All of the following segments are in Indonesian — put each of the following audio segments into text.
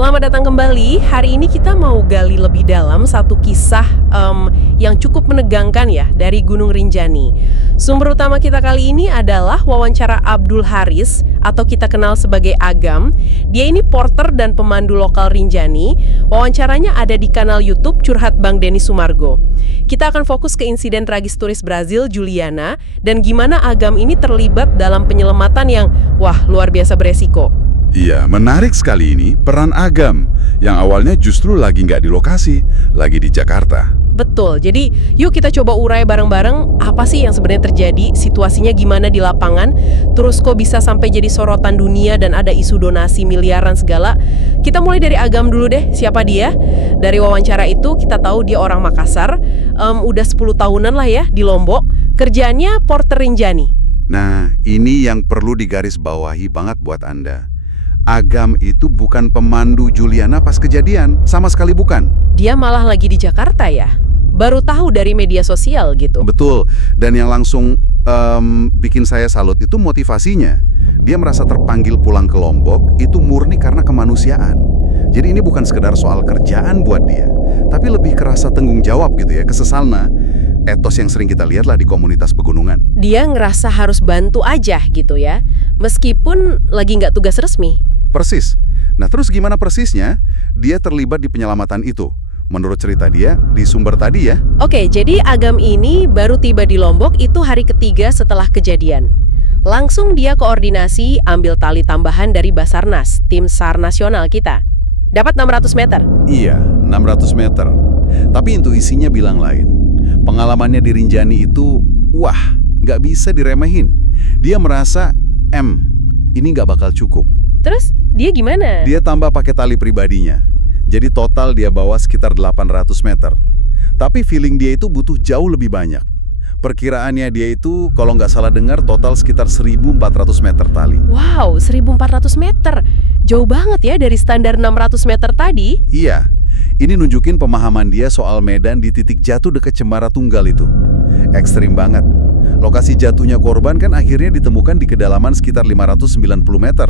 Selamat datang kembali. Hari ini kita mau gali lebih dalam satu kisah yang cukup menegangkan ya dari Gunung Rinjani. Sumber utama kita kali ini adalah wawancara Abdul Haris atau kita kenal sebagai Agam. Dia ini porter dan pemandu lokal Rinjani. Wawancaranya ada di kanal YouTube Curhat Bang Denny Sumargo. Kita akan fokus ke insiden tragis turis Brazil Juliana dan gimana Agam ini terlibat dalam penyelamatan yang luar biasa beresiko. Iya, menarik sekali ini peran Agam yang awalnya justru lagi nggak di lokasi, lagi di Jakarta. Betul, jadi yuk kita coba urai bareng-bareng apa sih yang sebenarnya terjadi, situasinya gimana di lapangan, terus kok bisa sampai jadi sorotan dunia dan ada isu donasi miliaran segala. Kita mulai dari Agam dulu deh, siapa dia? Dari wawancara itu kita tahu dia orang Makassar, udah 10 tahunan lah ya di Lombok, kerjaannya porter Rinjani. Nah, ini yang perlu digarisbawahi banget buat Anda. Agam itu bukan pemandu Juliana pas kejadian, sama sekali bukan. Dia malah lagi di Jakarta ya? Baru tahu dari media sosial gitu. Betul, dan yang langsung bikin saya salut itu motivasinya. Dia merasa terpanggil pulang ke Lombok itu murni karena kemanusiaan. Jadi ini bukan sekedar soal kerjaan buat dia, tapi lebih kerasa tanggung jawab gitu ya, kesesalna. Etos yang sering kita lihat lah di komunitas pegunungan. Dia ngerasa harus bantu aja gitu ya, meskipun lagi nggak tugas resmi. Persis. Nah terus gimana persisnya dia terlibat di penyelamatan itu? Menurut cerita dia di sumber tadi ya. Oke, jadi Agam ini baru tiba di Lombok itu hari ketiga setelah kejadian. Langsung dia koordinasi ambil tali tambahan dari Basarnas, tim SAR nasional kita. Dapat 600 meter. Iya, 600 meter. Tapi intuisinya bilang lain. Pengalamannya di Rinjani itu, nggak bisa diremehin. Dia merasa, ini nggak bakal cukup. Terus dia gimana? Dia tambah pakai tali pribadinya. Jadi total dia bawa sekitar 800 meter. Tapi feeling dia itu butuh jauh lebih banyak. Perkiraannya dia itu, kalau nggak salah dengar, total sekitar 1.400 meter tali. Wow, 1.400 meter. Jauh banget ya dari standar 600 meter tadi. Iya, ini nunjukin pemahaman dia soal medan di titik jatuh dekat Cemara Tunggal itu. Ekstrim banget. Lokasi jatuhnya korban kan akhirnya ditemukan di kedalaman sekitar 590 meter.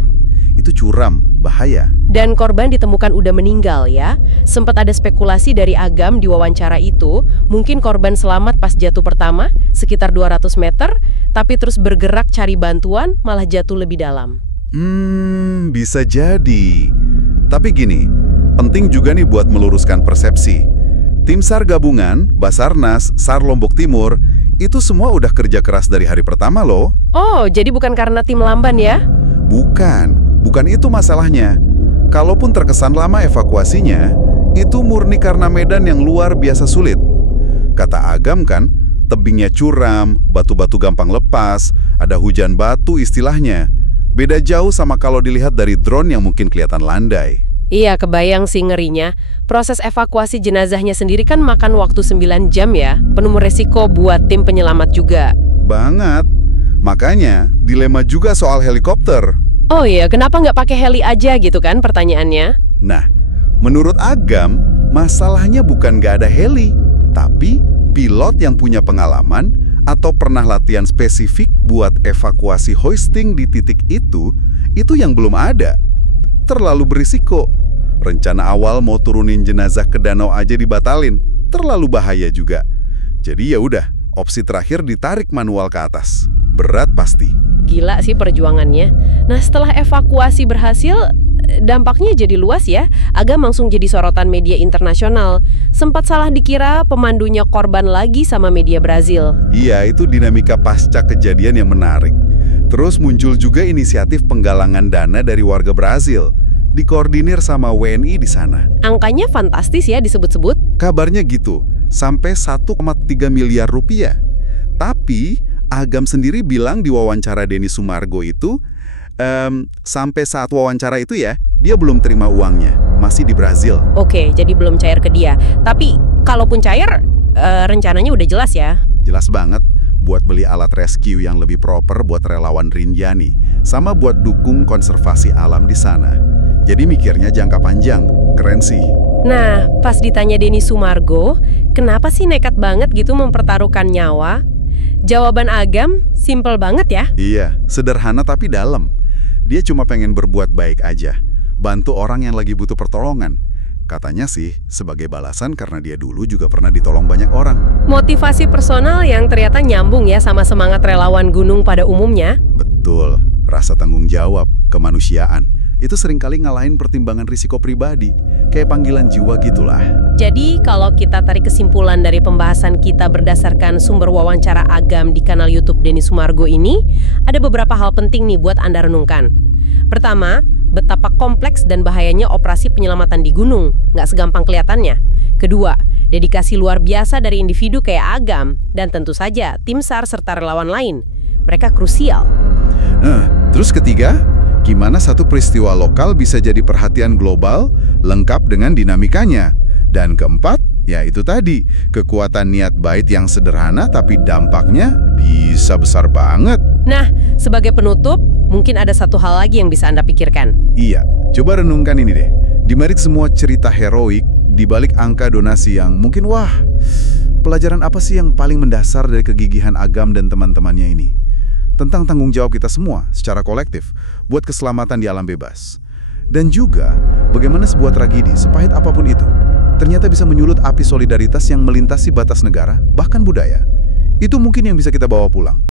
Itu curam, bahaya. Dan korban ditemukan udah meninggal ya. Sempat ada spekulasi dari Agam di wawancara itu, mungkin korban selamat pas jatuh pertama, sekitar 200 meter, tapi terus bergerak cari bantuan, malah jatuh lebih dalam. Bisa jadi. Tapi gini, penting juga nih buat meluruskan persepsi. Tim SAR gabungan, Basarnas, SAR Lombok Timur, itu semua udah kerja keras dari hari pertama loh. Oh, jadi bukan karena tim lamban ya? Bukan itu masalahnya. Kalaupun terkesan lama evakuasinya, itu murni karena medan yang luar biasa sulit. Kata Agam kan, tebingnya curam, batu-batu gampang lepas, ada hujan batu istilahnya. Beda jauh sama kalau dilihat dari drone yang mungkin kelihatan landai. Iya, kebayang sih ngerinya. Proses evakuasi jenazahnya sendiri kan makan waktu 9 jam ya. Penuh resiko buat tim penyelamat juga. Banget. Makanya, dilema juga soal helikopter. Oh iya, kenapa nggak pakai heli aja gitu kan pertanyaannya? Nah, menurut Agam, masalahnya bukan nggak ada heli, tapi pilot yang punya pengalaman atau pernah latihan spesifik buat evakuasi hoisting di titik itu yang belum ada. Terlalu berisiko. Rencana awal mau turunin jenazah ke danau aja dibatalin. Terlalu bahaya juga. Jadi ya udah, opsi terakhir ditarik manual ke atas. Berat pasti. Gila sih perjuangannya. Nah, setelah evakuasi berhasil, dampaknya jadi luas ya. Agam langsung jadi sorotan media internasional. Sempat salah dikira pemandunya korban lagi sama media Brazil. Iya, itu dinamika pasca kejadian yang menarik. Terus muncul juga inisiatif penggalangan dana dari warga Brazil. Dikoordinir sama WNI di sana. Angkanya fantastis ya disebut-sebut. Kabarnya gitu, sampai 1,3 miliar rupiah. Tapi Agam sendiri bilang di wawancara Denny Sumargo itu, sampai saat wawancara itu ya, dia belum terima uangnya, masih di Brazil. Oke, jadi belum cair ke dia. Tapi kalaupun cair, rencananya udah jelas ya? Jelas banget, buat beli alat rescue yang lebih proper buat relawan Rinjani, sama buat dukung konservasi alam di sana. Jadi mikirnya jangka panjang, keren sih. Nah, pas ditanya Denny Sumargo, kenapa sih nekat banget gitu mempertaruhkan nyawa? Jawaban Agam simpel banget ya. Iya, sederhana tapi dalam. Dia cuma pengen berbuat baik aja. bantu orang yang lagi butuh pertolongan. Katanya sih, sebagai balasan karena dia dulu juga pernah ditolong banyak orang. Motivasi personal yang ternyata nyambung ya sama semangat relawan gunung pada umumnya. Betul, rasa tanggung jawab, kemanusiaan, itu seringkali ngalahin pertimbangan risiko pribadi. Kayak panggilan jiwa gitulah. Jadi kalau kita tarik kesimpulan dari pembahasan kita berdasarkan sumber wawancara Agam di kanal YouTube Denny Sumargo ini, ada beberapa hal penting nih buat Anda renungkan. Pertama, betapa kompleks dan bahayanya operasi penyelamatan di gunung, nggak segampang kelihatannya. Kedua, dedikasi luar biasa dari individu kayak Agam, dan tentu saja tim SAR serta relawan lain. Mereka krusial. Terus ketiga, gimana satu peristiwa lokal bisa jadi perhatian global, lengkap dengan dinamikanya. Dan keempat, ya itu tadi, kekuatan niat baik yang sederhana tapi dampaknya bisa besar banget. Nah, sebagai penutup, mungkin ada satu hal lagi yang bisa Anda pikirkan. Iya, coba renungkan ini deh. Di balik semua cerita heroik, di balik angka donasi yang mungkin pelajaran apa sih yang paling mendasar dari kegigihan Agam dan teman-temannya ini? Tentang tanggung jawab kita semua secara kolektif buat keselamatan di alam bebas. Dan juga bagaimana sebuah tragedi, sepahit apapun itu, ternyata bisa menyulut api solidaritas yang melintasi batas negara, bahkan budaya. Itu mungkin yang bisa kita bawa pulang.